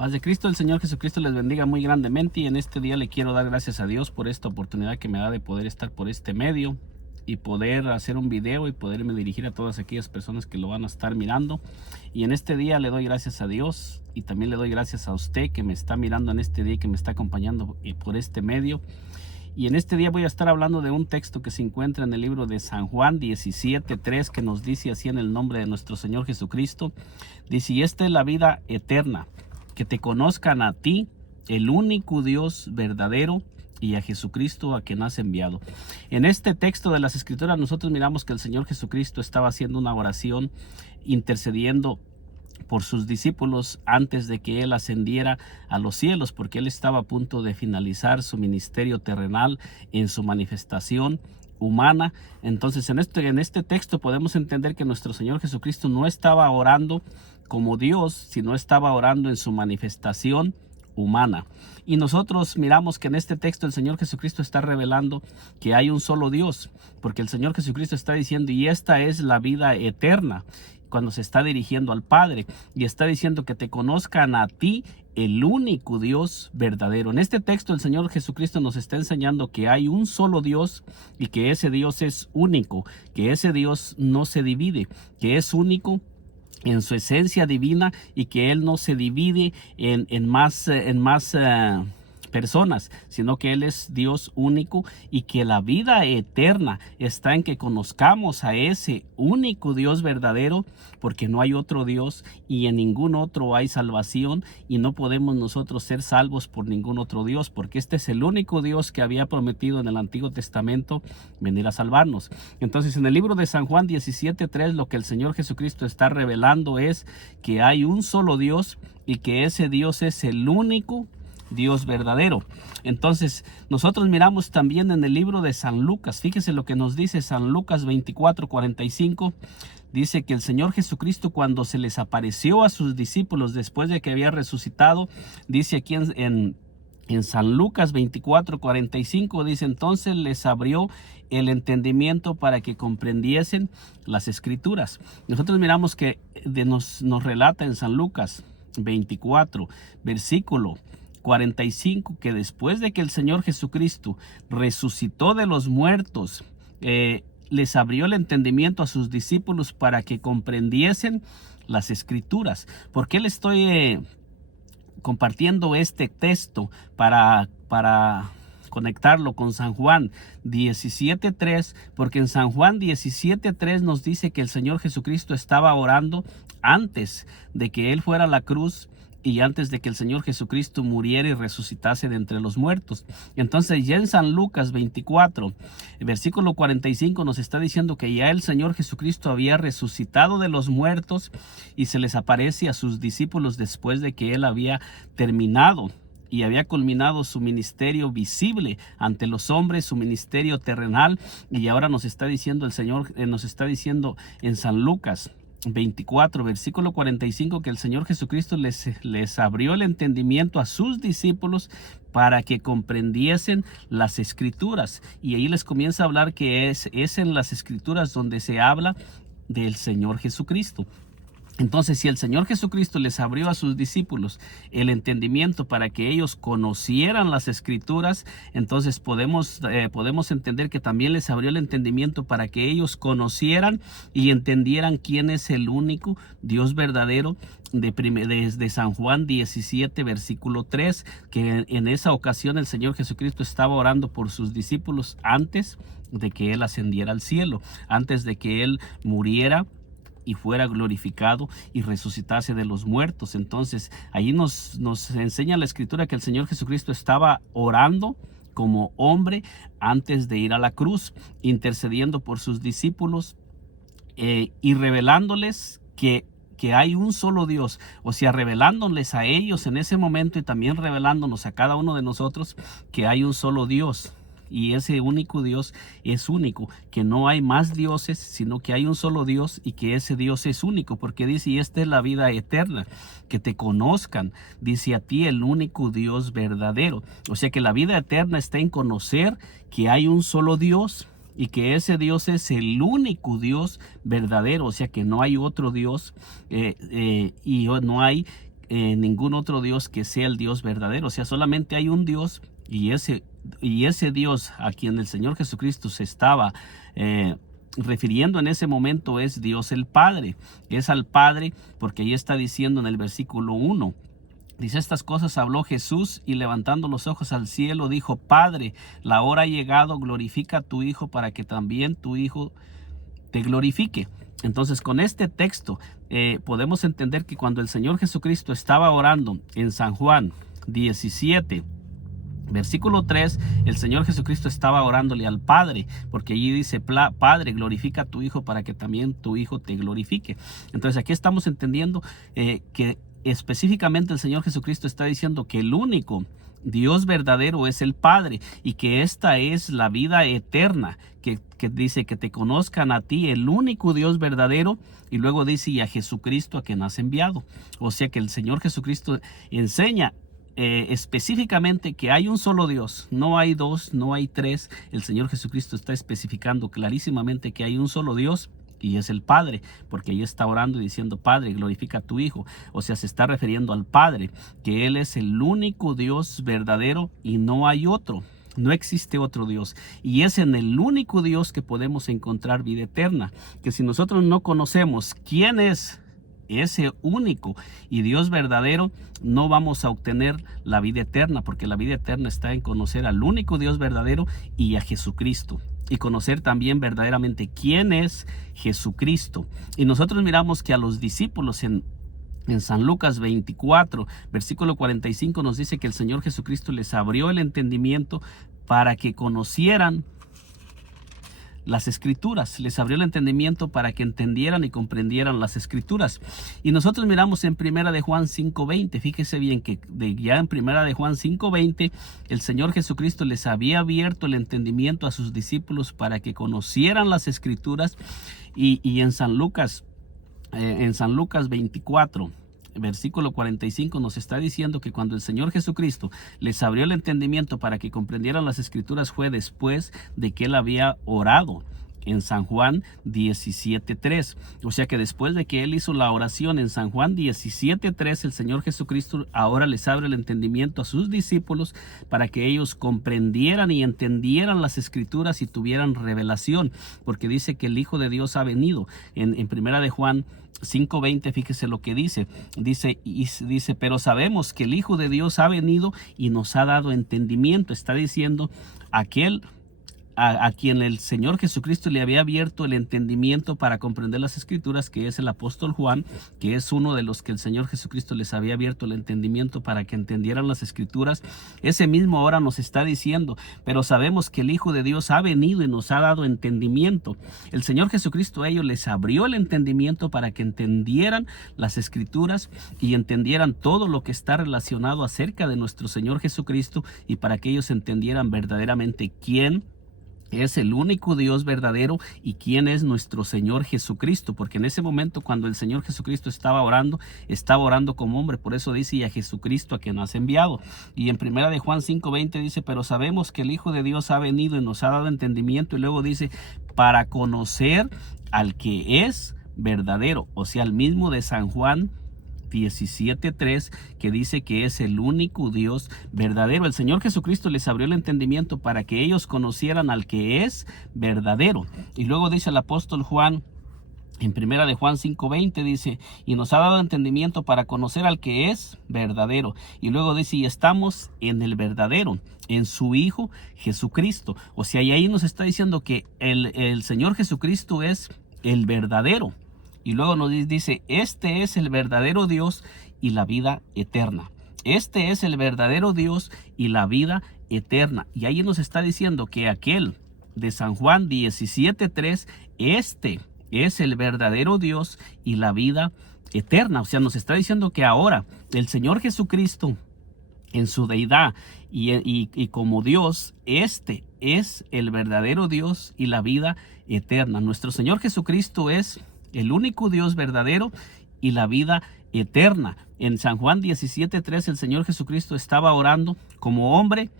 Paz de Cristo, el Señor Jesucristo les bendiga muy grandemente y en este día le quiero dar gracias a Dios por esta oportunidad que me da de poder estar por este medio y poder hacer un video y poderme dirigir a todas aquellas personas que lo van a estar mirando. Y en este día le doy gracias a Dios y también le doy gracias a usted que me está mirando en este día y que me está acompañando por este medio. Y en este día voy a estar hablando de un texto que se encuentra en el libro de San Juan 17:3, que nos dice así en el nombre de nuestro Señor Jesucristo. Dice, y esta es la vida eterna, que te conozcan a ti, el único Dios verdadero, y a Jesucristo a quien has enviado. En este texto de las Escrituras nosotros miramos que el Señor Jesucristo estaba haciendo una oración, intercediendo por sus discípulos antes de que Él ascendiera a los cielos, porque Él estaba a punto de finalizar su ministerio terrenal en su manifestación humana. Entonces en este texto podemos entender que nuestro Señor Jesucristo no estaba orando como Dios, sino estaba orando en su manifestación humana. Y nosotros miramos que en este texto el Señor Jesucristo está revelando que hay un solo Dios, porque el Señor Jesucristo está diciendo, y esta es la vida eterna, cuando se está dirigiendo al Padre, y está diciendo que te conozcan a ti, el único Dios verdadero. En este texto el Señor Jesucristo nos está enseñando que hay un solo Dios y que ese Dios es único, que ese Dios no se divide, que es único en su esencia divina y que Él no se divide en más personas, sino que Él es Dios único y que la vida eterna está en que conozcamos a ese único Dios verdadero, porque no hay otro Dios y en ningún otro hay salvación y no podemos nosotros ser salvos por ningún otro Dios, porque este es el único Dios que había prometido en el Antiguo Testamento venir a salvarnos. Entonces en el libro de San Juan 17:3 lo que el Señor Jesucristo está revelando es que hay un solo Dios y que ese Dios es el único Dios verdadero. Entonces nosotros miramos también en el libro de San Lucas, fíjese lo que nos dice San Lucas 24:45, dice que el Señor Jesucristo, cuando se les apareció a sus discípulos después de que había resucitado, dice aquí en San Lucas 24:45, dice, entonces les abrió el entendimiento para que comprendiesen las Escrituras. Nosotros miramos que nos relata en San Lucas 24, versículo 45, que después de que el Señor Jesucristo resucitó de los muertos, les abrió el entendimiento a sus discípulos para que comprendiesen las Escrituras. ¿Por qué le estoy compartiendo este texto para conectarlo con San Juan 17:3? Porque en San Juan 17:3 nos dice que el Señor Jesucristo estaba orando antes de que Él fuera a la cruz y antes de que el Señor Jesucristo muriera y resucitase de entre los muertos. Entonces ya en San Lucas 24, versículo 45 nos está diciendo que ya el Señor Jesucristo había resucitado de los muertos y se les aparece a sus discípulos después de que Él había terminado y había culminado su ministerio visible ante los hombres, su ministerio terrenal. Y ahora nos está diciendo el Señor, nos está diciendo en San Lucas 24, versículo 45, que el Señor Jesucristo les abrió el entendimiento a sus discípulos para que comprendiesen las Escrituras. Y ahí les comienza a hablar que es en las Escrituras donde se habla del Señor Jesucristo. Entonces, si el Señor Jesucristo les abrió a sus discípulos el entendimiento para que ellos conocieran las Escrituras, entonces podemos entender que también les abrió el entendimiento para que ellos conocieran y entendieran quién es el único Dios verdadero desde San Juan 17, versículo 3, que en esa ocasión el Señor Jesucristo estaba orando por sus discípulos antes de que Él ascendiera al cielo, antes de que Él muriera y fuera glorificado y resucitase de los muertos. Entonces ahí nos enseña la Escritura que el Señor Jesucristo estaba orando como hombre antes de ir a la cruz, intercediendo por sus discípulos y revelándoles que hay un solo Dios, o sea, revelándoles a ellos en ese momento y también revelándonos a cada uno de nosotros que hay un solo Dios. Y ese único Dios es único, que no hay más dioses, sino que hay un solo Dios y que ese Dios es único, porque dice, y esta es la vida eterna, que te conozcan, dice, a ti el único Dios verdadero. O sea que la vida eterna está en conocer que hay un solo Dios y que ese Dios es el único Dios verdadero, o sea que no hay otro Dios y no hay ningún otro Dios que sea el Dios verdadero. O sea, solamente hay un Dios, y ese Dios a quien el Señor Jesucristo se estaba refiriendo en ese momento es Dios el Padre. Es al Padre, porque ahí está diciendo en el versículo 1. Dice: estas cosas habló Jesús, y levantando los ojos al cielo dijo: Padre, la hora ha llegado, glorifica a tu Hijo, para que también tu Hijo te glorifique. Entonces, con este texto podemos entender que cuando el Señor Jesucristo estaba orando en San Juan 17, versículo 3, el Señor Jesucristo estaba orándole al Padre, porque allí dice: Padre, glorifica a tu Hijo, para que también tu Hijo te glorifique. Entonces, aquí estamos entendiendo que específicamente el Señor Jesucristo está diciendo que el único Dios verdadero es el Padre, y que esta es la vida eterna, que dice que te conozcan a ti, el único Dios verdadero, y luego dice: y a Jesucristo, a quien has enviado. O sea que el Señor Jesucristo enseña específicamente que hay un solo Dios, no hay dos, no hay tres. El Señor Jesucristo está especificando clarísimamente que hay un solo Dios, y es el Padre, porque ahí está orando y diciendo: Padre, glorifica a tu Hijo. O sea, se está refiriendo al Padre, que Él es el único Dios verdadero y no hay otro. No existe otro Dios, y es en el único Dios que podemos encontrar vida eterna. Que si nosotros no conocemos quién es ese único y Dios verdadero, no vamos a obtener la vida eterna, porque la vida eterna está en conocer al único Dios verdadero y a Jesucristo, y conocer también verdaderamente quién es Jesucristo. Y nosotros miramos que a los discípulos en San Lucas 24, versículo 45, nos dice que el Señor Jesucristo les abrió el entendimiento para que conocieran las Escrituras. Les abrió el entendimiento para que entendieran y comprendieran las Escrituras. Y nosotros miramos en Primera de Juan 5:20. Fíjese bien que ya en Primera de Juan 5:20 el Señor Jesucristo les había abierto el entendimiento a sus discípulos para que conocieran las Escrituras. Y en San Lucas 24, versículo 45, nos está diciendo que cuando el Señor Jesucristo les abrió el entendimiento para que comprendieran las Escrituras, fue después de que Él había orado en San Juan 17:3. O sea que después de que Él hizo la oración en San Juan 17:3, el Señor Jesucristo ahora les abre el entendimiento a sus discípulos para que ellos comprendieran y entendieran las Escrituras y tuvieran revelación, porque dice que el Hijo de Dios ha venido. En Primera de Juan 5:20, fíjese lo que dice, pero sabemos que el Hijo de Dios ha venido y nos ha dado entendimiento. Está diciendo aquel a quien el Señor Jesucristo le había abierto el entendimiento para comprender las Escrituras, que es el apóstol Juan, que es uno de los que el Señor Jesucristo les había abierto el entendimiento para que entendieran las Escrituras. Ese mismo ahora nos está diciendo: pero sabemos que el Hijo de Dios ha venido y nos ha dado entendimiento. El Señor Jesucristo a ellos les abrió el entendimiento para que entendieran las Escrituras y entendieran todo lo que está relacionado acerca de nuestro Señor Jesucristo, y para que ellos entendieran verdaderamente quién es el único Dios verdadero y quién es nuestro Señor Jesucristo. Porque en ese momento, cuando el Señor Jesucristo estaba orando como hombre. Por eso dice: y a Jesucristo, a quien has enviado. Y en Primera de Juan 5:20 dice: pero sabemos que el Hijo de Dios ha venido y nos ha dado entendimiento. Y luego dice: para conocer al que es verdadero. O sea, el mismo de San Juan 17:3, que dice que es el único Dios verdadero. El Señor Jesucristo les abrió el entendimiento para que ellos conocieran al que es verdadero. Y luego dice el apóstol Juan en Primera de Juan 5:20, dice: y nos ha dado entendimiento para conocer al que es verdadero. Y luego dice: y estamos en el verdadero, en su Hijo Jesucristo. O sea, y ahí nos está diciendo que el Señor Jesucristo es el verdadero. Y luego nos dice: este es el verdadero Dios y la vida eterna. Este es el verdadero Dios y la vida eterna. Y ahí nos está diciendo que aquel de San Juan 17:3, este es el verdadero Dios y la vida eterna. O sea, nos está diciendo que ahora el Señor Jesucristo, en su deidad y como Dios, este es el verdadero Dios y la vida eterna. Nuestro Señor Jesucristo es el único Dios verdadero y la vida eterna. En San Juan 17:3 el Señor Jesucristo estaba orando como hombre,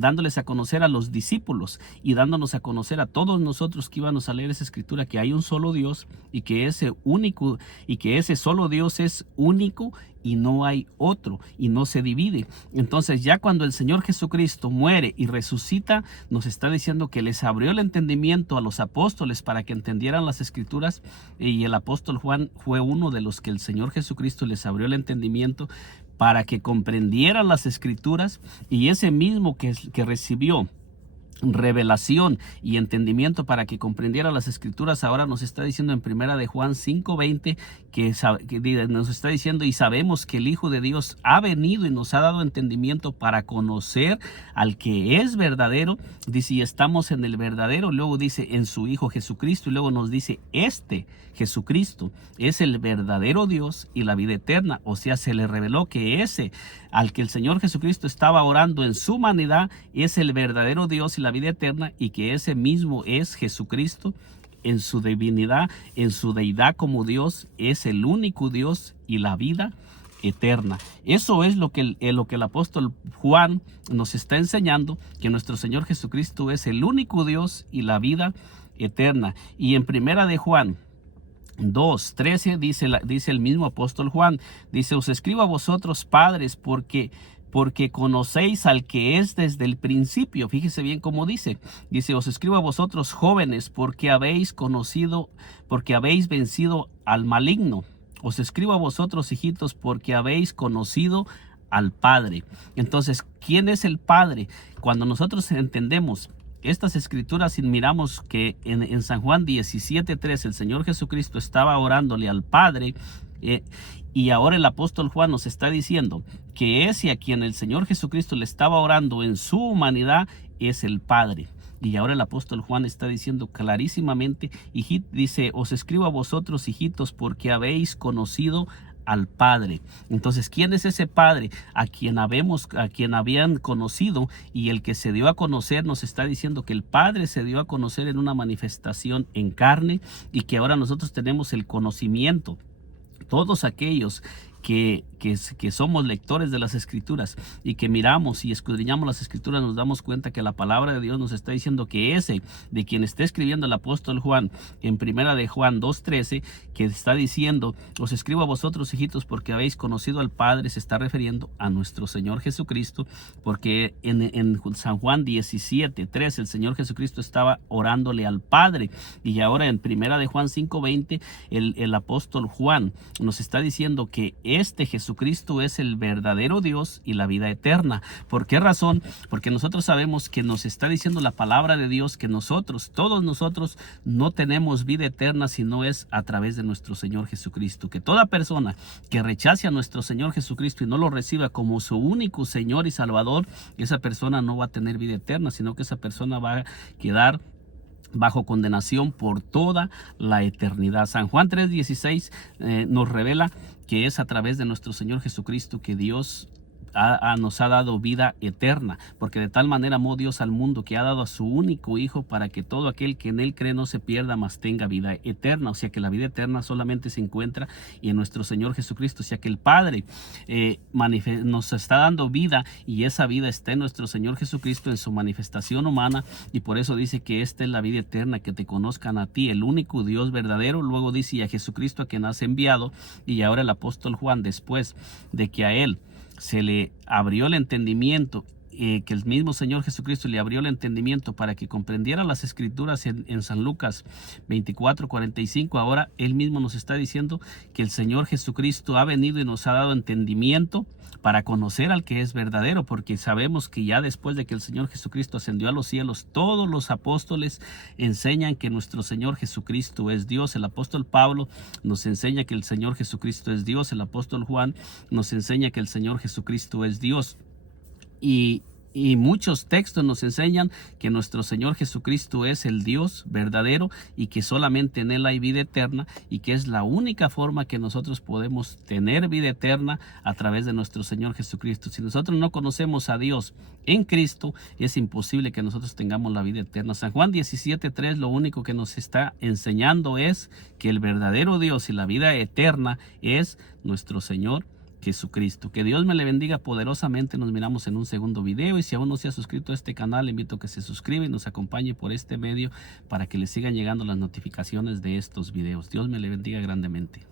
dándoles a conocer a los discípulos y dándonos a conocer a todos nosotros que íbamos a leer esa escritura, que hay un solo Dios y que ese único y que ese solo Dios es único y no hay otro y no se divide. Entonces ya cuando el Señor Jesucristo muere y resucita, nos está diciendo que les abrió el entendimiento a los apóstoles para que entendieran las escrituras, y el apóstol Juan fue uno de los que el Señor Jesucristo les abrió el entendimiento para que comprendieran las escrituras, y ese mismo que recibió revelación y entendimiento para que comprendiera las escrituras, ahora nos está diciendo en primera de Juan 5:20 que nos está diciendo: y sabemos que el Hijo de Dios ha venido y nos ha dado entendimiento para conocer al que es verdadero. Dice, y estamos en el verdadero, luego dice en su Hijo Jesucristo, y luego nos dice este Jesucristo es el verdadero Dios y la vida eterna. O sea, se le reveló que ese al que el Señor Jesucristo estaba orando en su humanidad es el verdadero Dios y la vida eterna, y que ese mismo es Jesucristo en su divinidad, en su deidad como Dios, es el único Dios y la vida eterna. Eso es lo que el apóstol Juan nos está enseñando, que nuestro Señor Jesucristo es el único Dios y la vida eterna. Y en primera de Juan 2:13 dice el mismo apóstol Juan, dice: os escribo a vosotros, padres, porque conocéis al que es desde el principio. Fíjese bien cómo dice, os escribo a vosotros, jóvenes, porque habéis vencido al maligno. Os escribo a vosotros, hijitos, porque habéis conocido al Padre. Entonces, ¿quién es el Padre? Cuando nosotros entendemos estas escrituras y miramos que en San Juan 17:3 el Señor Jesucristo estaba orándole al Padre, y ahora el apóstol Juan nos está diciendo que ese a quien el Señor Jesucristo le estaba orando en su humanidad es el Padre. Y ahora el apóstol Juan está diciendo clarísimamente, dice: os escribo a vosotros, hijitos, porque habéis conocido al Padre. Entonces, ¿quién es ese Padre a quien habían conocido? Y el que se dio a conocer, nos está diciendo que el Padre se dio a conocer en una manifestación en carne, y que ahora nosotros tenemos el conocimiento. Todos aquellos que somos lectores de las escrituras y que miramos y escudriñamos las escrituras, nos damos cuenta que la palabra de Dios nos está diciendo que ese de quien está escribiendo el apóstol Juan en primera de Juan 2:13, que está diciendo: os escribo a vosotros, hijitos, porque habéis conocido al Padre, se está refiriendo a nuestro Señor Jesucristo, porque en San Juan 17:3 el Señor Jesucristo estaba orándole al Padre, y ahora en primera de Juan 5:20 el apóstol Juan nos está diciendo que este Jesucristo es el verdadero Dios y la vida eterna. ¿Por qué razón? Porque nosotros sabemos que nos está diciendo la palabra de Dios que todos nosotros no tenemos vida eterna si no es a través de nuestro Señor Jesucristo. Que toda persona que rechace a nuestro Señor Jesucristo y no lo reciba como su único Señor y Salvador, esa persona no va a tener vida eterna, sino que esa persona va a quedar bajo condenación por toda la eternidad. San Juan 3:16 nos revela que es a través de nuestro Señor Jesucristo que Dios nos ha dado vida eterna, porque de tal manera amó Dios al mundo que ha dado a su único Hijo, para que todo aquel que en él cree no se pierda, mas tenga vida eterna. O sea que la vida eterna solamente se encuentra en nuestro Señor Jesucristo. O sea que el Padre nos está dando vida, y esa vida está en nuestro Señor Jesucristo en su manifestación humana, y por eso dice que esta es la vida eterna, que te conozcan a ti, el único Dios verdadero. Luego dice: y a Jesucristo, a quien has enviado. Y ahora el apóstol Juan, después de que a él se le abrió el entendimiento, que el mismo Señor Jesucristo le abrió el entendimiento para que comprendiera las escrituras en San Lucas 24:45, ahora él mismo nos está diciendo que el Señor Jesucristo ha venido y nos ha dado entendimiento para conocer al que es verdadero, porque sabemos que ya después de que el Señor Jesucristo ascendió a los cielos, todos los apóstoles enseñan que nuestro Señor Jesucristo es Dios. El apóstol Pablo nos enseña que el Señor Jesucristo es Dios. El apóstol Juan nos enseña que el Señor Jesucristo es Dios. Y muchos textos nos enseñan que nuestro Señor Jesucristo es el Dios verdadero, y que solamente en Él hay vida eterna, y que es la única forma que nosotros podemos tener vida eterna a través de nuestro Señor Jesucristo. Si nosotros no conocemos a Dios en Cristo, es imposible que nosotros tengamos la vida eterna. San Juan 17:3 lo único que nos está enseñando es que el verdadero Dios y la vida eterna es nuestro Señor Jesucristo. Que Dios me le bendiga poderosamente. Nos miramos en un segundo video, y si aún no se ha suscrito a este canal, le invito a que se suscriba y nos acompañe por este medio para que le sigan llegando las notificaciones de estos videos. Dios me le bendiga grandemente.